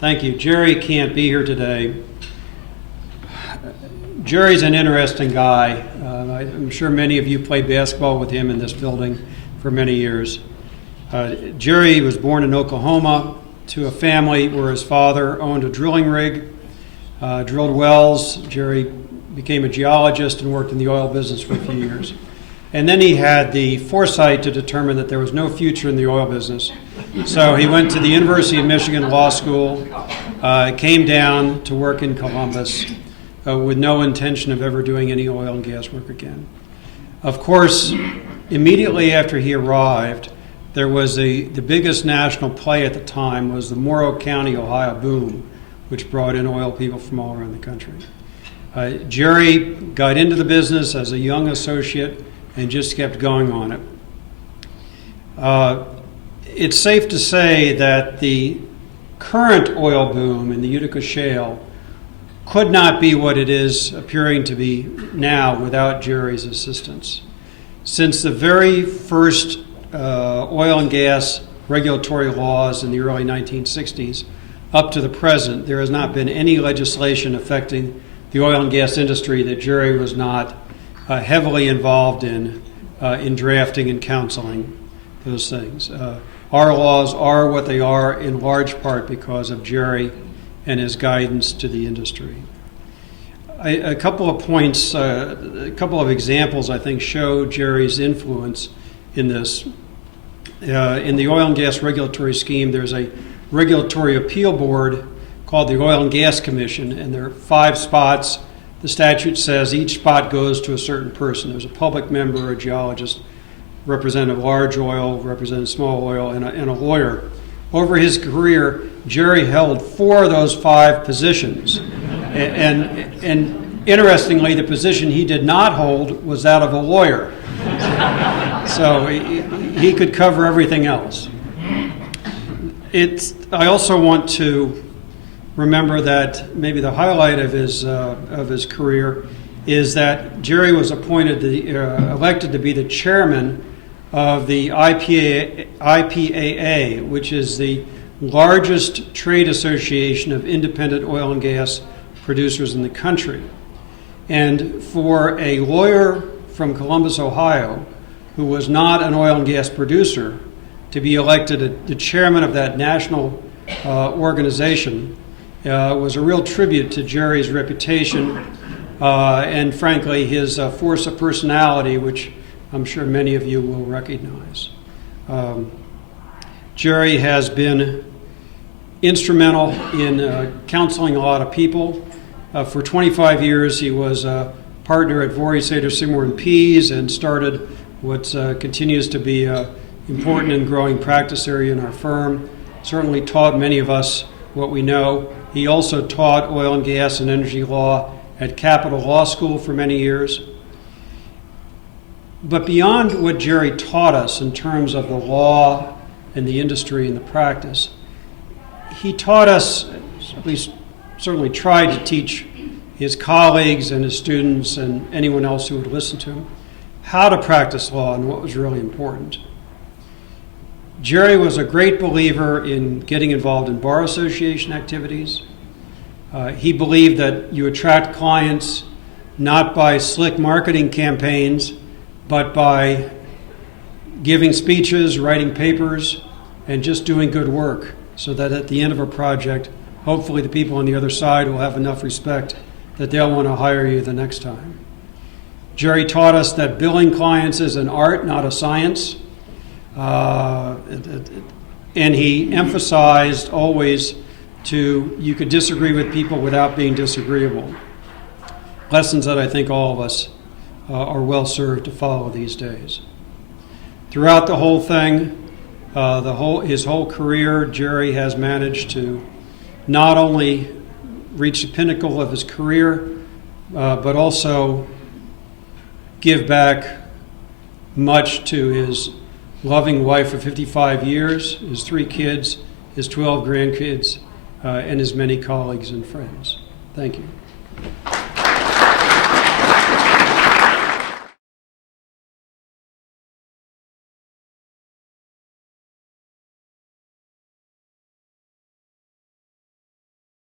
Thank you. Jerry can't be here today. Jerry's an interesting guy. I'm sure many of you played basketball with him in this building for many years. Jerry was born in Oklahoma to a family where his father owned a drilling rig, drilled wells. Jerry became a geologist and worked in the oil business for a few years. And then he had the foresight to determine that there was no future in the oil business. So he went to the University of Michigan Law School, came down to work in Columbus with no intention of ever doing any oil and gas work again. Of course, immediately after he arrived, there was the biggest national play at the time was the Morrow County, Ohio boom, which brought in oil people from all around the country. Jerry got into the business as a young associate and just kept going on it. It's safe to say that the current oil boom in the Utica Shale could not be what it is appearing to be now without Jerry's assistance. Since the very first oil and gas regulatory laws in the early 1960s up to the present, there has not been any legislation affecting the oil and gas industry that Jerry was not heavily involved in drafting and counseling those things. Our laws are what they are in large part because of Jerry and his guidance to the industry. A couple of points, a couple of examples I think show Jerry's influence in this. In the oil and gas regulatory scheme, there's a regulatory appeal board called the Oil and Gas Commission, and there are 5 spots. The statute says each spot goes to a certain person. There's a public member, a geologist, representative large oil, representative small oil, and a lawyer. Over his career, Jerry held 4 of those 5 positions. And interestingly, the position he did not hold was that of a lawyer. So he could cover everything else. I also want to remember that maybe the highlight of his career is that Jerry was elected to be the chairman of the IPAA, which is the largest trade association of independent oil and gas producers in the country. And for a lawyer from Columbus, Ohio, who was not an oil and gas producer, to be elected the chairman of that national organization was a real tribute to Jerry's reputation and, frankly, his force of personality, which I'm sure many of you will recognize. Jerry has been instrumental in counseling a lot of people. For 25 years, he was a partner at Vorey, Sater, Seymour & Pease and started what continues to be an important and growing practice area in our firm. Certainly taught many of us what we know. He also taught oil and gas and energy law at Capital Law School for many years. But beyond what Jerry taught us in terms of the law and the industry and the practice, he taught us, at least certainly tried to teach his colleagues and his students and anyone else who would listen to him, how to practice law and what was really important. Jerry was a great believer in getting involved in bar association activities. He believed that you attract clients not by slick marketing campaigns, but by giving speeches, writing papers, and just doing good work so that at the end of a project, hopefully the people on the other side will have enough respect that they'll want to hire you the next time. Jerry taught us that billing clients is an art, not a science. And he emphasized always you could disagree with people without being disagreeable. Lessons that I think all of us are well served to follow these days. Throughout the whole thing, his whole career, Jerry has managed to not only reach the pinnacle of his career, but also give back much to his loving wife of 55 years, his 3 kids, his 12 grandkids, and his many colleagues and friends. Thank you.